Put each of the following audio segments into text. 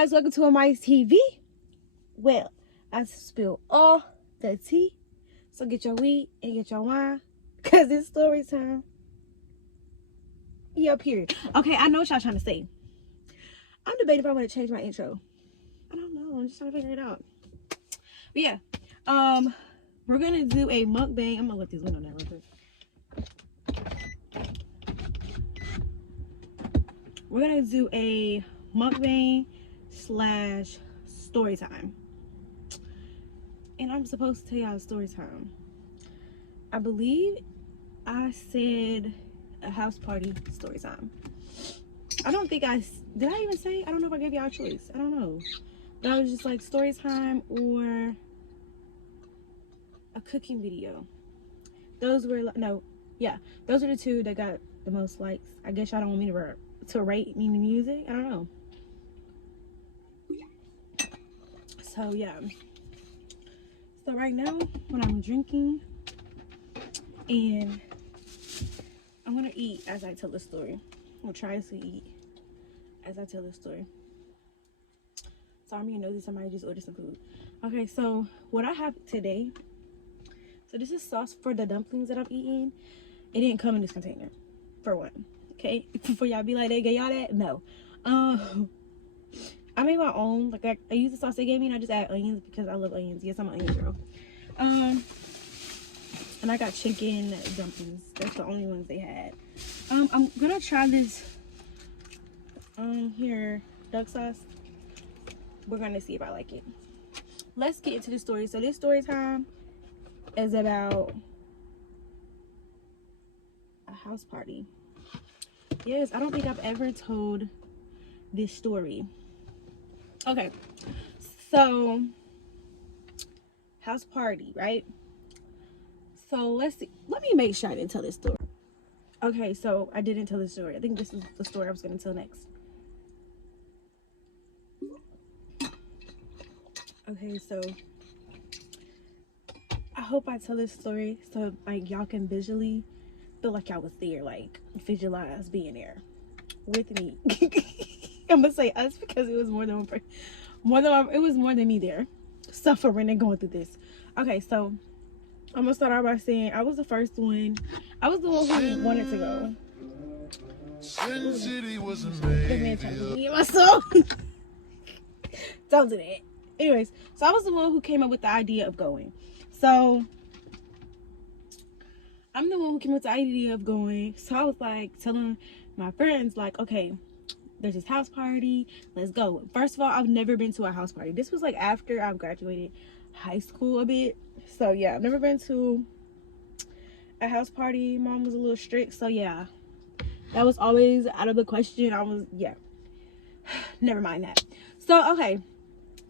guys, welcome to Amy's TV. Well, I spill all the tea, so get your weed and get your wine, cause it's story time. Yeah, period. Okay, I know what y'all trying to say. I'm debating if I want to change my intro. I don't know. I'm just trying to figure it out. But yeah, we're gonna do a mukbang. I'm gonna let this window down real quick. We're gonna do a mukbang slash story time, and I'm supposed to tell y'all a story time. I believe I said a house party story time. I don't think did I even say? I don't know if I gave y'all a choice. I don't know. But I was just like story time or a cooking video. Those were those are the two that got the most likes. I guess y'all don't want me to rate me music. I don't know. So yeah. So right now, when I'm drinking, and I'm gonna eat as I tell the story. I'll try to eat as I tell the story. So I'm gonna nosy, somebody just ordered some food. Okay, so what I have today. So this is sauce for the dumplings that I'm eating. It didn't come in this container, for one. Okay, before y'all be like, they gave y'all that? No. I made my own. Like I use the sauce they gave me, and I just add onions because I love onions. Yes, I'm an onion girl. And I got chicken dumplings. That's the only ones they had. I'm gonna try this here duck sauce. We're gonna see if I like it. Let's get into the story. So this story time is about a house party. Yes, I don't think I've ever told this story. Okay, so house party, right? So let's see. Let me make sure I didn't tell this story. Okay, so I didn't tell this story. I think this is the story I was going to tell next. Okay, so I hope I tell this story so like y'all can visually feel like y'all was there, like visualize being there with me. I'm gonna say us because it was more than one person. It was more than me there, suffering and going through this. Okay, so I'm gonna start out by saying I was the first one. I was the one who wanted to go. Sin City was amazing. Me and my soul. Don't do that. Anyways, so I was the one who came up with the idea of going. So I'm the one who came up with the idea of going. So I was like telling my friends, like, okay, there's this house party. Let's go. First of all, I've never been to a house party. This was like after I graduated high school a bit. So yeah, I've never been to a house party. Mom was a little strict. So yeah, that was always out of the question. Never mind that. So okay,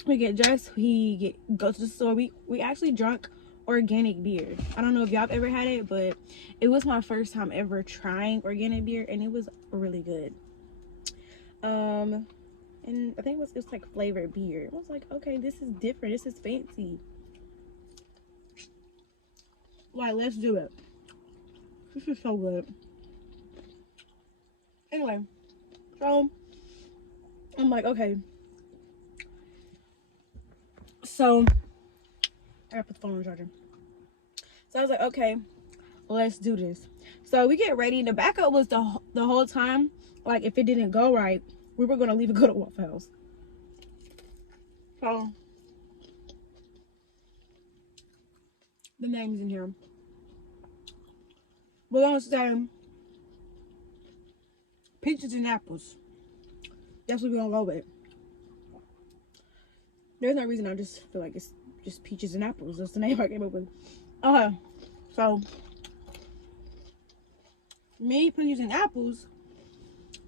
we get dressed. Go to the store. We actually drank organic beer. I don't know if y'all have ever had it, but it was my first time ever trying organic beer, and it was really good. And I think it was like flavored beer. I was like, okay, this is different. This is fancy. Like, let's do it. This is so good. Anyway, so I'm like, okay. So I gotta put the phone on the charger. So I was like, okay, let's do this. So we get ready. The backup was the whole time, like, if it didn't go right, we were gonna leave and go to Waffle House. So the name's in here. We're gonna say peaches and apples. That's what we're gonna go with. There's no reason. I just feel like it's just peaches and apples. That's the name I came up with. Okay, so me, peaches and apples.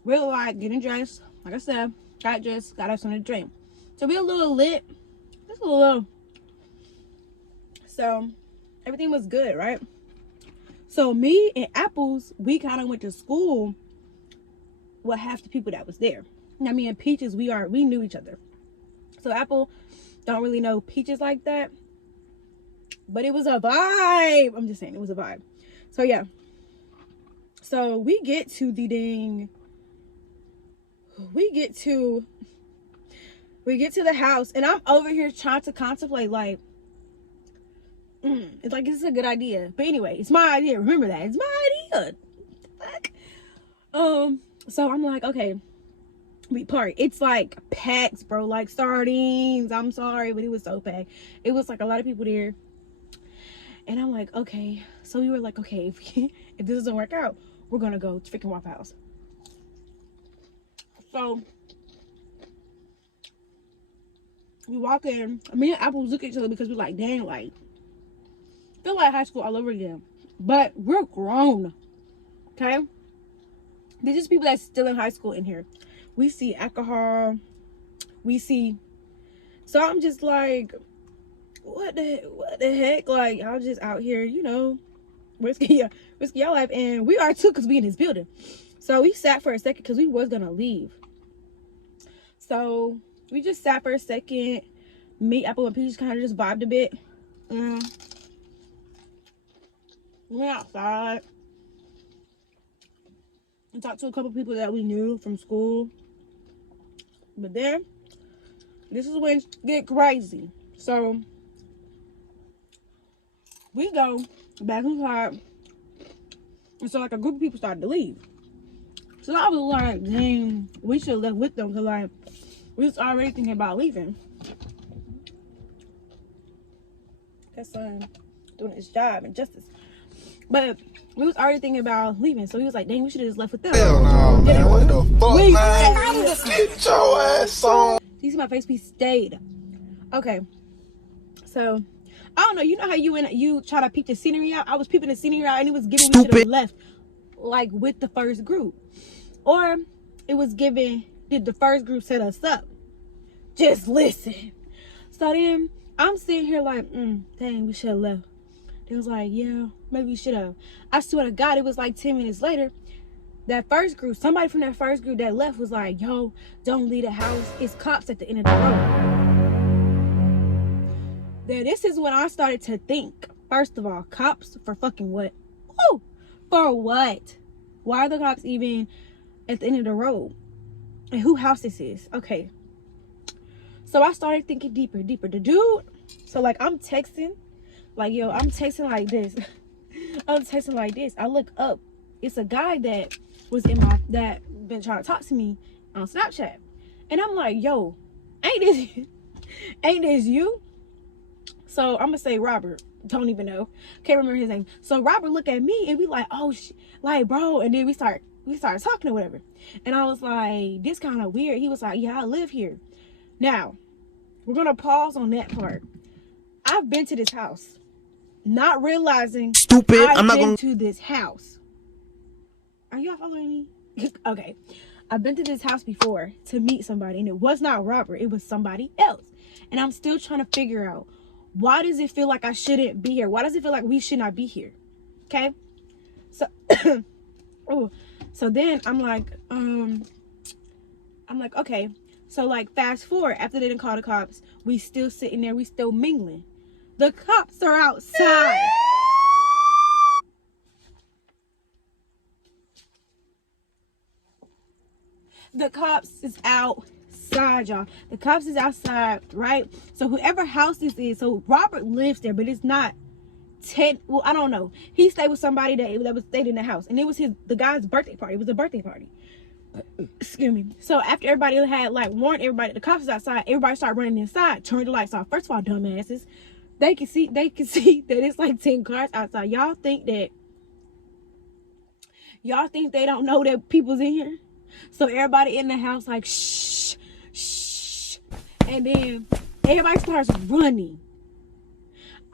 We're like getting dressed. Like I said, got dressed, got us something to drink. So we a little lit. Just a little. So everything was good, right? So me and Apples, we kind of went to school with half the people that was there. Now me and Peaches, we knew each other. So Apple don't really know Peaches like that. But it was a vibe. I'm just saying, it was a vibe. So yeah. So we get to We get to the house, and I'm over here trying to contemplate, like, it's like, this is a good idea. But anyway, it's my idea. Remember that. It's my idea. Fuck. So I'm like, okay, we party. It's like packed, bro, like sardines. I'm sorry, but it was so packed. It was like a lot of people there. And I'm like, okay. So we were like, okay, if this doesn't work out, we're gonna go to freaking Waffle House. So we walk in. Me and Apple look at each other because we're like, dang, like, feel like high school all over again. But we're grown. Okay? There's just people that's still in high school in here. We see alcohol. We see. So I'm just like, what the heck? Like, y'all just out here, you know, risking your life. And we are too, because we in this building. So we sat for a second because we was going to leave. So we just sat for a second. Me, Apple, and Peach kind of just vibed a bit. Went outside and talked to a couple people that we knew from school. But then, this is when it get crazy. So we go back inside, and so like a group of people started to leave. So I was like, dang, we should have left with them, because like we was already thinking about leaving. That son doing his job and justice. But we was already thinking about leaving, so he was like, dang, we should have just left with them. Hell no, man. What the fuck, man? Get your ass on. You see my face be stayed. Okay. So, I don't know. You know how you try to peep the scenery out? I was peeping the scenery out, and it was giving we should have left, like, with the first group. Or, it was giving, did the first group set us up? Just listen. So then, I'm sitting here like, dang, we should have left. They was like, yeah, maybe we should have. I swear to God, it was like 10 minutes later. That first group, somebody from that first group that left was like, yo, don't leave the house. It's cops at the end of the road. Then this is when I started to think. First of all, cops for fucking what? Oh, for what? Why are the cops even at the end of the road? And who house this is? Okay. So I started thinking deeper. The dude, so like I'm texting. Like, yo, I'm texting like this. I'm texting like this. I look up. It's a guy that was that been trying to talk to me on Snapchat. And I'm like, yo, ain't this you? So I'm gonna say Robert. Don't even know. Can't remember his name. So Robert look at me and we like, oh, like, bro. And then we started talking or whatever. And I was like, this kind of weird. He was like, yeah, I live here. Now, we're gonna pause on that part. I've been to this house. Not realizing I've been to this house. Are y'all following me? Okay. I've been to this house before to meet somebody, and it was not Robert. It was somebody else. And I'm still trying to figure out, why does it feel like I shouldn't be here? Why does it feel like we should not be here? Okay? So, so then I'm like, okay. So like fast forward, after they didn't call the cops, we still sitting there, we still mingling. The cops are outside. The cops is outside, y'all. The cops is outside, right? So whoever house this is, so Robert lives there, but it's not well, I don't know. He stayed with somebody that was stayed in the house, and it was the guy's birthday party. It was a birthday party. Excuse me. So after everybody had like warned everybody, the cops is outside, everybody started running inside, turned the lights off. First of all, dumbasses. They can see that it's like 10 cars outside. Y'all think they don't know that people's in here? So everybody in the house like, shh, shh. And then everybody starts running.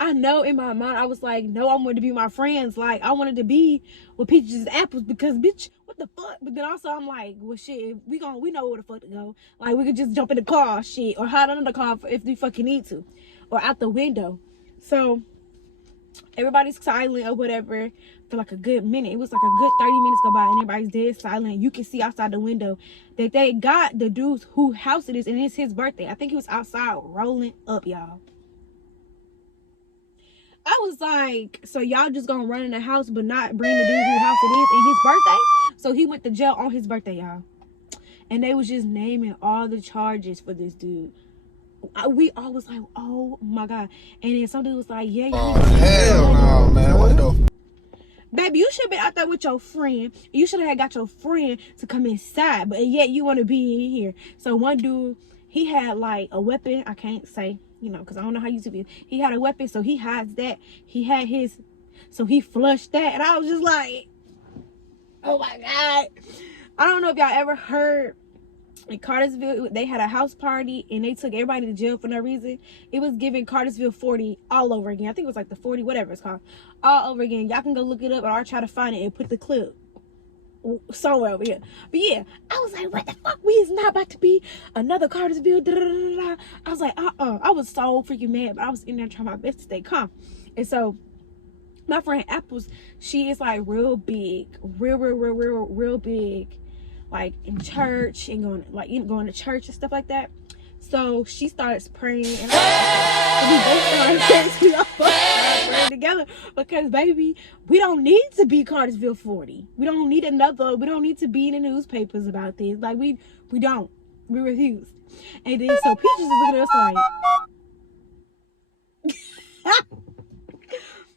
I know in my mind, I was like, no, I wanted to be with my friends. Like, I wanted to be with Peaches and Apples because, bitch, what the fuck? But then also I'm like, well, shit, we know where the fuck to go. Like, we could just jump in the car, shit, or hide under the car if we fucking need to. Or out the window. So everybody's silent or whatever for like a good minute. It was like a good 30 minutes go by and everybody's dead silent. You can see outside the window that they got the dude who house it is, and it's his birthday. I think he was outside rolling up, y'all. I was like, so y'all just gonna run in the house but not bring the dude whose house it is in his birthday? So he went to jail on his birthday, y'all. And they was just naming all the charges for this dude. We all was like, oh my God. And then some dude was like, yeah, Oh, hell no, man. What the? Baby, you should have been out there with your friend. You should have got your friend to come inside. But yet you want to be in here. So one dude, he had like a weapon. I can't say, you know, because I don't know how YouTube is. He had a weapon, so he hides that. He had his, so he flushed that. And I was just like, oh my God. I don't know if y'all ever heard in Cartersville, they had a house party and they took everybody to jail for no reason. It was giving Cartersville 40 all over again. I think it was like the 40, whatever it's called, all over again. Y'all can go look it up, or I'll try to find it and put the clip somewhere over here. But yeah, I was like, what the fuck? We is not about to be another Cartersville. Da, da, da, da. I was like, I was so freaking mad, but I was in there trying my best to stay calm. And so my friend Apples, she is like real big, real big, like in church and going to church and stuff like that. So she starts praying, and we both started praying. We all started praying together because, baby, we don't need to be Cartersville 40. We don't need to be in the newspapers about this. Like we don't. We refuse. And then so Peaches is looking at us like,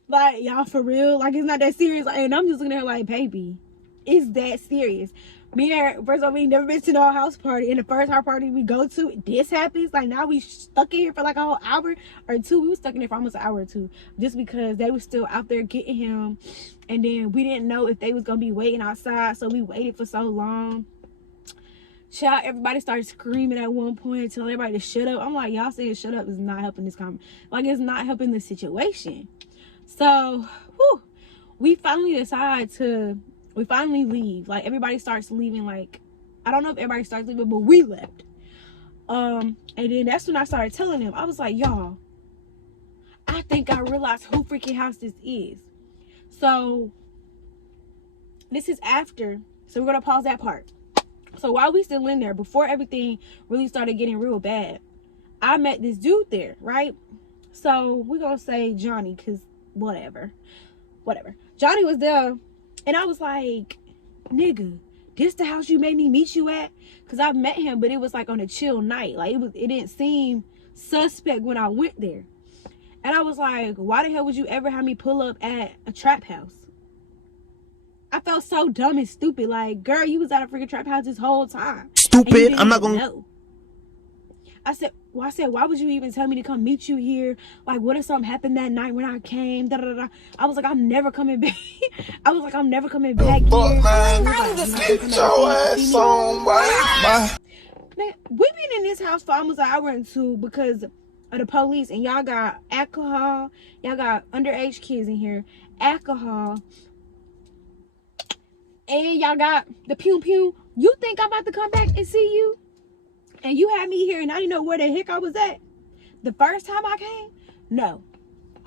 like, y'all for real? Like, it's not that serious. And I'm just looking at her like, baby, it's that serious. Me and her, first of all, we never been to no house party. And the first house party we go to, this happens. Like, now we stuck in here for like a whole hour or two. We were stuck in there for almost an hour or two. Just because they were still out there getting him. And then we didn't know if they was going to be waiting outside. So we waited for so long. Child, everybody started screaming at one point, telling everybody to shut up. I'm like, y'all saying shut up is not helping this comment. Like, it's not helping the situation. So, whew, we finally leave. Like, everybody starts leaving. Like, I don't know if everybody starts leaving, but we left. And then that's when I started telling them. I was like, y'all, I think I realized who freaking house this is. So this is after. So we're gonna pause that part. So while we still in there, before everything really started getting real bad, I met this dude there, right? So we're gonna say Johnny, because whatever. Johnny was there. And I was like, nigga, this the house you made me meet you at? Because I've met him, but it was like on a chill night. Like, it didn't seem suspect when I went there. And I was like, why the hell would you ever have me pull up at a trap house? I felt so dumb and stupid. Like, girl, you was at a freaking trap house this whole time. Stupid. I'm not gonna know. I said, why would you even tell me to come meet you here? Like, what if something happened that night when I came? Da, da, da. I was like, I'm never coming back. I was like, I'm never coming back here. Man, get your ass on, bye. Man, we've been in this house for almost an hour and two because of the police. And y'all got alcohol. Y'all got underage kids in here. Alcohol. And y'all got the pew pew. You think I'm about to come back and see you? And you had me here and I didn't know where the heck I was at the first time I came? No,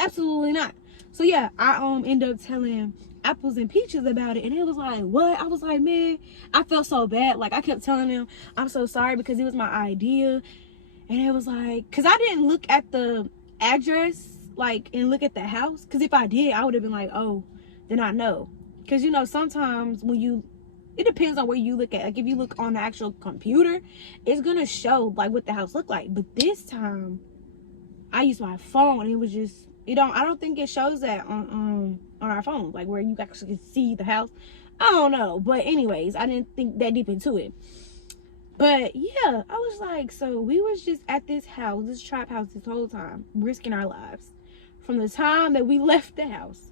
absolutely not. So yeah, I ended up telling Apples and Peaches about it, and it was like, what? I was like, man, I felt so bad. Like, I kept telling them I'm so sorry because it was my idea. And it was like, because I didn't look at the address, like, and look at the house. Because if I did, I would have been like, oh, then I know. Because, you know, sometimes when it depends on where you look at. Like, if you look on the actual computer, it's gonna show like what the house looked like. But this time, I used my phone, and it was just, I don't think it shows that on our phone, like where you actually can see the house. I don't know, but anyways, I didn't think that deep into it. But yeah, I was like, so we was just at this house, this trap house, this whole time, risking our lives, from the time that we left the house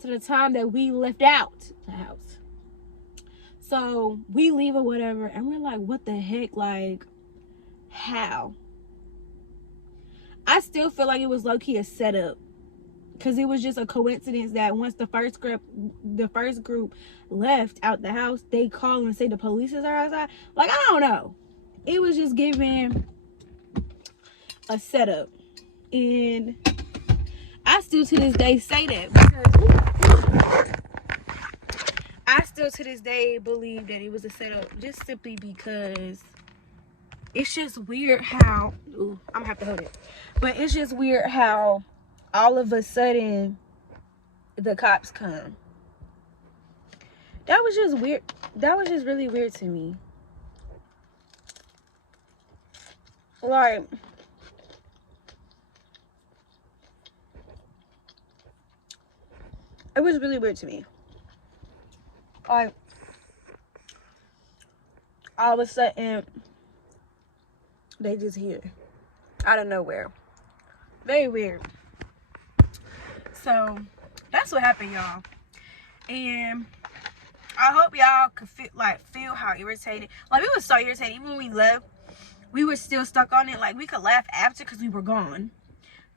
to the time that we left out the house. So we leave or whatever, and we're like, what the heck? Like, how? I still feel like it was low-key a setup, because it was just a coincidence that once the first group left out the house, they call and say the police are outside. Like, I don't know. It was just giving a setup. And I still to this day say that, because I still to this day believe that it was a setup, just simply because it's just weird how, I'm gonna have to hold it, but it's just weird how all of a sudden the cops come. That was just weird. That was just really weird to me. Like, it was really weird to me. Like, all of a sudden, they just here out of nowhere. Very weird. So that's what happened, y'all. And I hope y'all could feel how irritated. Like, we were so irritated. Even when we left, we were still stuck on it. Like, we could laugh after because we were gone.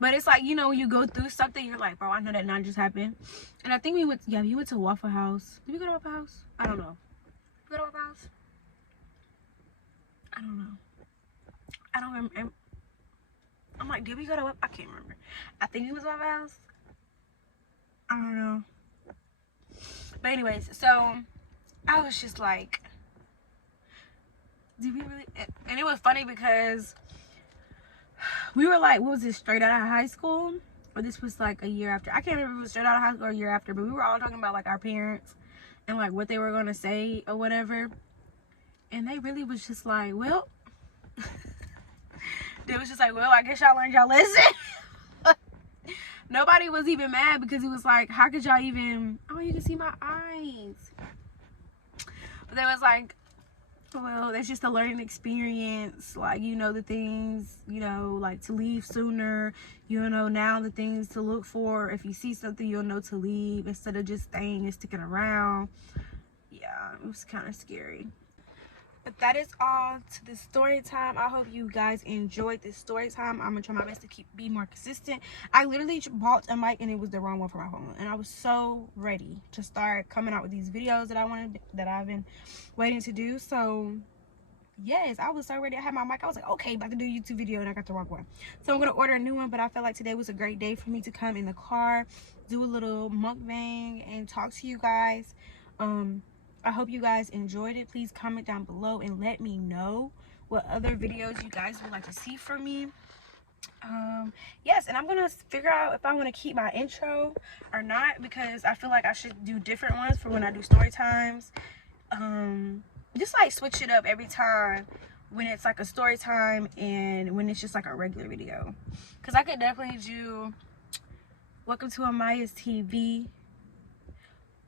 But it's like, you know, when you go through something, you're like, bro, I know that not just happened. And I think we went, yeah, we went to Waffle House. Did we go to Waffle House? I don't know. Did we go to Waffle House? I don't know. I don't remember. I'm like, did we go to Waffle? I can't remember. I think it was Waffle House. I don't know. But anyways, so I was just like, did we really? And it was funny because we were like, what was this, straight out of high school? Or this was like a year after? I can't remember if it was straight out of high school or a year after, but we were all talking about like our parents and like what they were going to say or whatever. And they really was just like, well, they was just like, well, I guess y'all learned y'all lesson. Nobody was even mad because it was like, how could y'all even, oh, you can see my eyes. But they was like, well, that's just a learning experience. Like, you know, the things, you know, like to leave sooner. You know, now the things to look for. If you see something, you'll know to leave instead of just staying and sticking around. Yeah, it was kind of scary. But that is all to the story time. I hope you guys enjoyed this story time. I'm gonna try my best to be more consistent. I literally bought a mic and it was the wrong one for my phone, and I was so ready to start coming out with these videos that I've been waiting to do. So yes, I was so ready. I had my mic. I was like, okay, about to do a YouTube video, and I got the wrong one. So I'm gonna order a new one. But I felt like today was a great day for me to come in the car, do a little mukbang, and talk to you guys. I hope you guys enjoyed it. Please comment down below and let me know what other videos you guys would like to see from me. Yes, and I'm gonna figure out if I want to keep my intro or not, because I feel like I should do different ones for when I do story times. Just like switch it up every time when it's like a story time and when it's just like a regular video, because I could definitely do welcome to Amaya's TV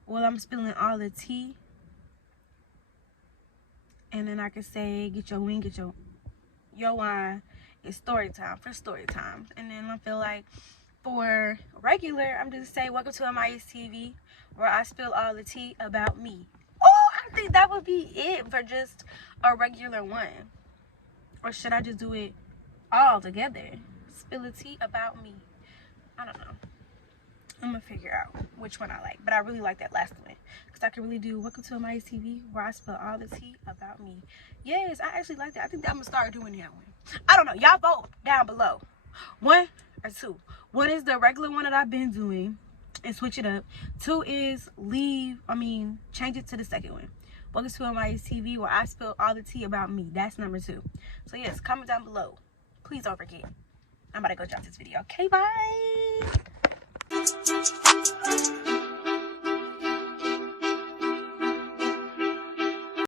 while I'm spilling all the tea. And then I could say, get your wing, get your wine. It's story time for story time. And then I feel like for regular, I'm just say, welcome to Amaya's TV, where I spill all the tea about me. Oh, I think that would be it for just a regular one. Or should I just do it all together? Spill the tea about me. I don't know. I'm gonna figure out which one I like, but I really like that last one because I can really do welcome to Amaya's TV, where I spill all the tea about me. Yes, I actually like that. I think that I'm gonna start doing that one. I don't know, y'all vote down below, 1 or 2. 1 is the regular one that I've been doing and switch it up. 2 is change it to the second one, welcome to Amaya's TV, where I spill all the tea about me. That's number 2. So yes, comment down below, please don't forget. I'm about to go drop this video. Okay, bye.